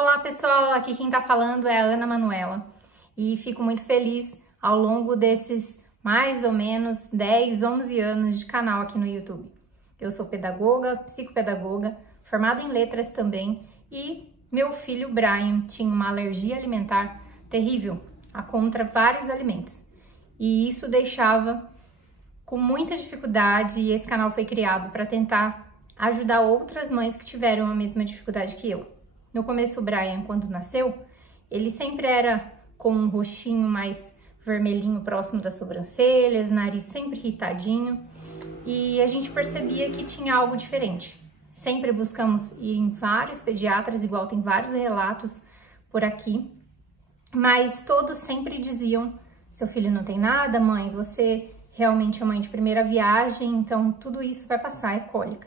Olá pessoal, aqui quem tá falando é a Ana Manuela e fico muito feliz ao longo desses mais ou menos 10, 11 anos de canal aqui no YouTube. Eu sou pedagoga, psicopedagoga, formada em letras também e meu filho Brian tinha uma alergia alimentar terrível contra vários alimentos e isso deixava com muita dificuldade e esse canal foi criado para tentar ajudar outras mães que tiveram a mesma dificuldade que eu. No começo, o Brian, quando nasceu, ele sempre era com um rostinho mais vermelhinho próximo das sobrancelhas, nariz sempre irritadinho, e a gente percebia que tinha algo diferente. Sempre buscamos ir em vários pediatras, igual tem vários relatos por aqui, mas todos sempre diziam: seu filho não tem nada, mãe, você realmente é mãe de primeira viagem, então tudo isso vai passar, é cólica.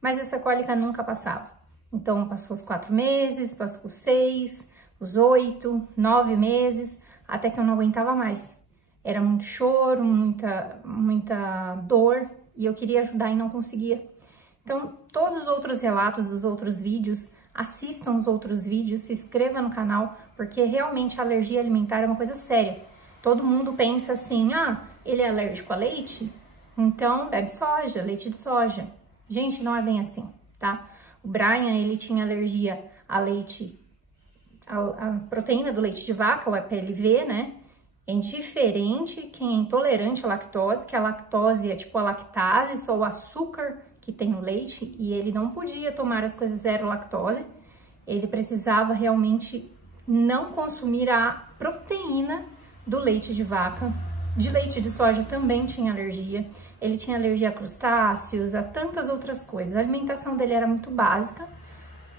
Mas essa cólica nunca passava. Então, passou os 4 meses, passou os 6, os 8, 9 meses, até que eu não aguentava mais. Era muito choro, muita dor, e eu queria ajudar e não conseguia. Então, todos os outros relatos dos outros vídeos, assistam os outros vídeos, se inscreva no canal, porque realmente a alergia alimentar é uma coisa séria. Todo mundo pensa assim: ah, ele é alérgico a leite? Então, bebe soja, leite de soja. Gente, não é bem assim, tá? O Brian, ele tinha alergia a leite, a proteína do leite de vaca, o EPLV, né? É indiferente quem é intolerante à lactose, que a lactose é tipo a lactase, só o açúcar que tem no leite, e ele não podia tomar as coisas zero lactose. Ele precisava realmente não consumir a proteína do leite de vaca. De leite de soja também tinha alergia. Ele tinha alergia a crustáceos, a tantas outras coisas. A alimentação dele era muito básica.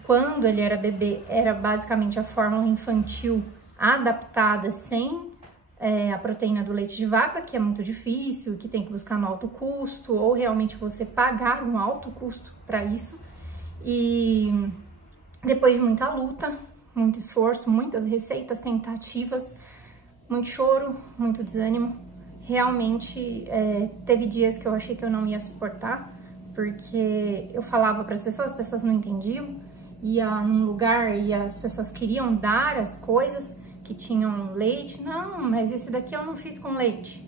Quando ele era bebê, era basicamente a fórmula infantil adaptada sem a proteína do leite de vaca, que é muito difícil, que tem que buscar no alto custo, ou realmente você pagar um alto custo para isso. E depois de muita luta, muito esforço, muitas receitas, tentativas, muito choro, muito desânimo, realmente teve dias que eu achei que eu não ia suportar, porque eu falava para as pessoas não entendiam, ia num lugar e as pessoas queriam dar as coisas que tinham leite. Não, mas esse daqui eu não fiz com leite,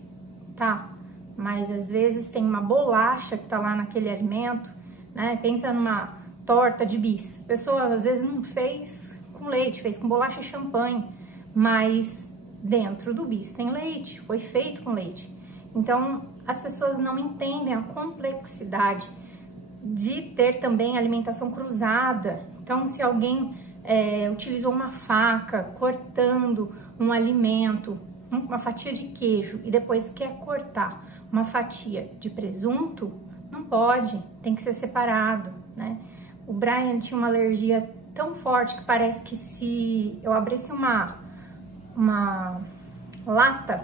tá? Mas às vezes tem uma bolacha que tá lá naquele alimento, né? Pensa numa torta de bis. A pessoa às vezes não fez com leite, fez com bolacha e champanhe, mas dentro do bis tem leite, foi feito com leite. Então, as pessoas não entendem a complexidade de ter também alimentação cruzada. Então, se alguém utilizou uma faca cortando um alimento, uma fatia de queijo, e depois quer cortar uma fatia de presunto, não pode, tem que ser separado, né? O Brian tinha uma alergia tão forte que parece que se eu abrisse uma lata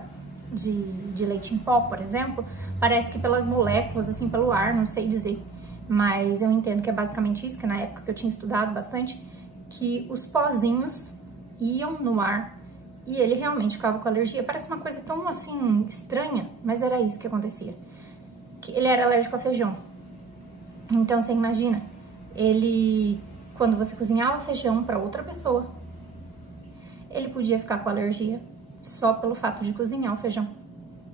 de leite em pó, por exemplo, parece que pelas moléculas, assim, pelo ar, não sei dizer, mas eu entendo que é basicamente isso, que na época que eu tinha estudado bastante, que os pozinhos iam no ar e ele realmente ficava com alergia. Parece uma coisa tão, assim, estranha, mas era isso que acontecia. Ele era alérgico a feijão. Então, você imagina, quando você cozinhava feijão para outra pessoa, ele podia ficar com alergia só pelo fato de cozinhar o feijão.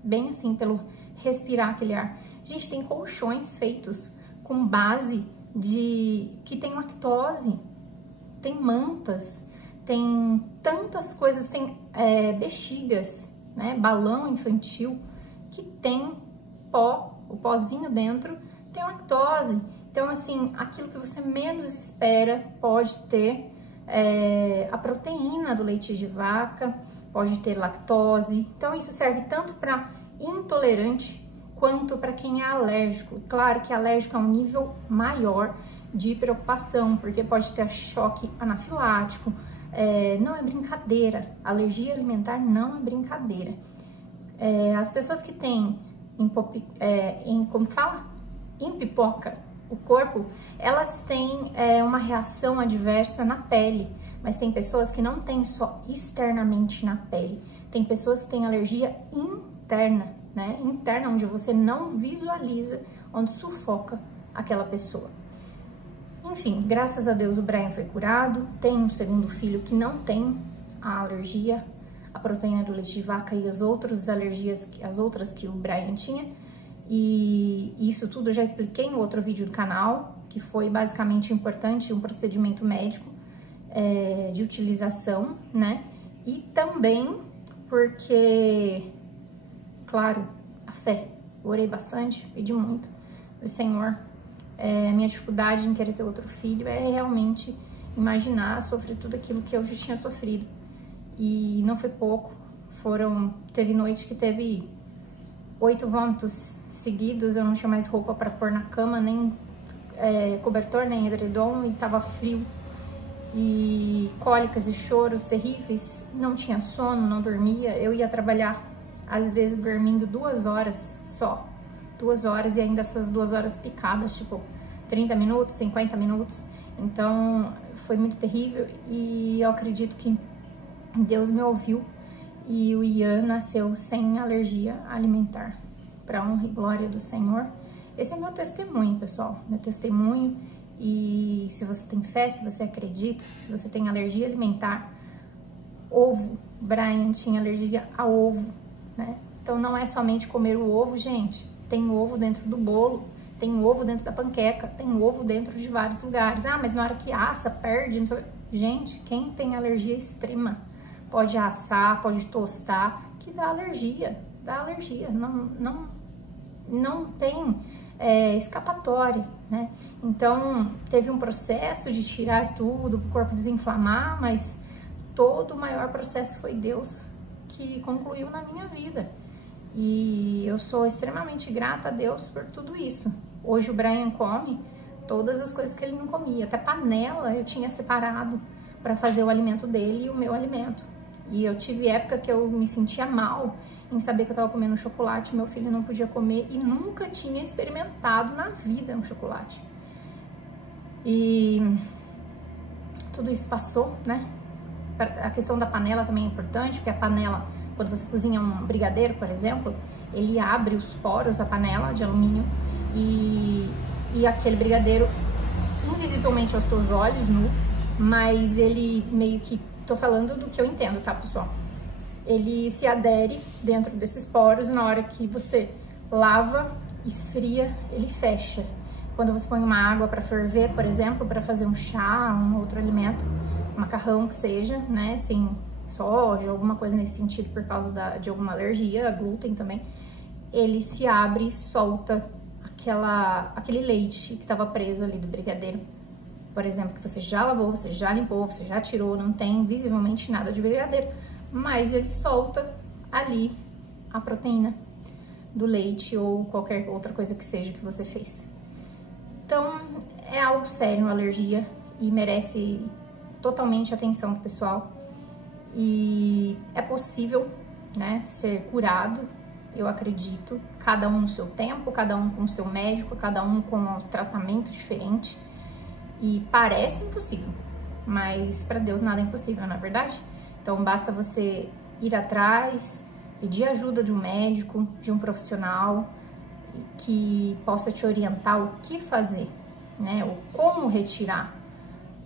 Bem assim, pelo respirar aquele ar. Gente, tem colchões feitos com base que tem lactose, tem mantas, tem tantas coisas, tem bexigas, né, balão infantil, que tem pó, o pozinho dentro tem lactose. Então, assim, aquilo que você menos espera pode ter a proteína do leite de vaca, pode ter lactose. Então, isso serve tanto para intolerante quanto para quem é alérgico. Claro que alérgico é um nível maior de preocupação, porque pode ter choque anafilático. Não é brincadeira, alergia alimentar não é brincadeira. As pessoas que têm empipoca o corpo, elas têm uma reação adversa na pele, mas tem pessoas que não têm só externamente na pele, tem pessoas que têm alergia interna, né? Interna, onde você não visualiza, onde sufoca aquela pessoa. Enfim, graças a Deus o Brian foi curado. Tem um segundo filho que não tem a alergia à proteína do leite de vaca e as outras alergias, as outras que o Brian tinha. E isso tudo eu já expliquei no outro vídeo do canal, que foi basicamente importante, um procedimento médico de utilização, né? E também porque, claro, a fé. Eu orei bastante, pedi muito. Falei, Senhor, minha dificuldade em querer ter outro filho é realmente imaginar sofrer tudo aquilo que eu já tinha sofrido. E não foi pouco. Teve noite que teve 8 vômitos seguidos, eu não tinha mais roupa para pôr na cama, nem cobertor, nem edredom, e tava frio. E cólicas e choros terríveis, não tinha sono, não dormia. Eu ia trabalhar, às vezes dormindo 2 horas só, 2 horas, e ainda essas 2 horas picadas, tipo 30 minutos, 50 minutos. Então foi muito terrível, e eu acredito que Deus me ouviu e o Ian nasceu sem alergia alimentar, para honra e glória do Senhor. Esse é meu testemunho, pessoal, meu testemunho. E se você tem fé, se você acredita, se você tem alergia alimentar, ovo, Brian tinha alergia a ovo, né? Então não é somente comer o ovo, gente. Tem ovo dentro do bolo, tem ovo dentro da panqueca, tem ovo dentro de vários lugares. Ah, mas na hora que assa, perde, não sei... Gente, quem tem alergia extrema pode assar, pode tostar, que dá alergia, não tem escapatória, né? Então, teve um processo de tirar tudo, o corpo desinflamar, mas todo o maior processo foi Deus que concluiu na minha vida. E eu sou extremamente grata a Deus por tudo isso. Hoje o Brian come todas as coisas que ele não comia, até panela eu tinha separado para fazer o alimento dele e o meu alimento. E eu tive época que eu me sentia mal em saber que eu tava comendo chocolate, meu filho não podia comer e nunca tinha experimentado na vida um chocolate. E tudo isso passou, né? A questão da panela também é importante, porque a panela, quando você cozinha um brigadeiro, por exemplo, ele abre os poros da panela de alumínio e aquele brigadeiro, invisivelmente aos teus olhos, nu, mas ele meio que, tô falando do que eu entendo, tá, pessoal? Ele se adere dentro desses poros, na hora que você lava, esfria, ele fecha. Quando você põe uma água para ferver, por exemplo, para fazer um chá, um outro alimento, macarrão que seja, né, sem soja, alguma coisa nesse sentido por causa de alguma alergia, glúten também, ele se abre e solta aquele leite que estava preso ali do brigadeiro. Por exemplo, que você já lavou, você já limpou, você já tirou, não tem visivelmente nada de brigadeiro, mas ele solta ali a proteína do leite ou qualquer outra coisa que seja que você fez. Então, é algo sério a alergia e merece totalmente atenção do pessoal. E é possível, né, ser curado, eu acredito, cada um no seu tempo, cada um com o seu médico, cada um com um tratamento diferente. E parece impossível, mas para Deus nada é impossível, não é verdade? Então basta você ir atrás, pedir ajuda de um médico, de um profissional que possa te orientar o que fazer, né? O como retirar.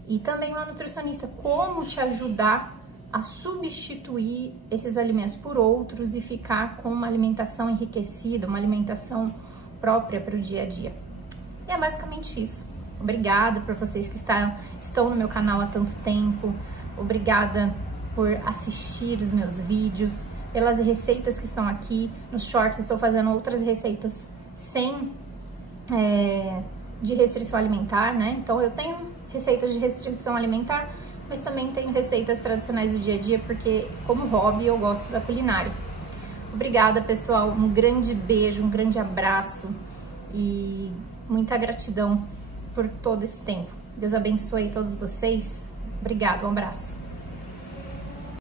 E também uma nutricionista, como te ajudar a substituir esses alimentos por outros e ficar com uma alimentação enriquecida, uma alimentação própria para o dia a dia. E é basicamente isso. Obrigada por vocês que estão no meu canal há tanto tempo. Obrigada por assistir os meus vídeos, pelas receitas que estão aqui. Nos shorts estou fazendo outras receitas de restrição alimentar, né? Então eu tenho receitas de restrição alimentar, mas também tenho receitas tradicionais do dia a dia, porque como hobby eu gosto da culinária. Obrigada, pessoal. Um grande beijo, um grande abraço e muita gratidão por todo esse tempo. Deus abençoe todos vocês. Obrigada, um abraço.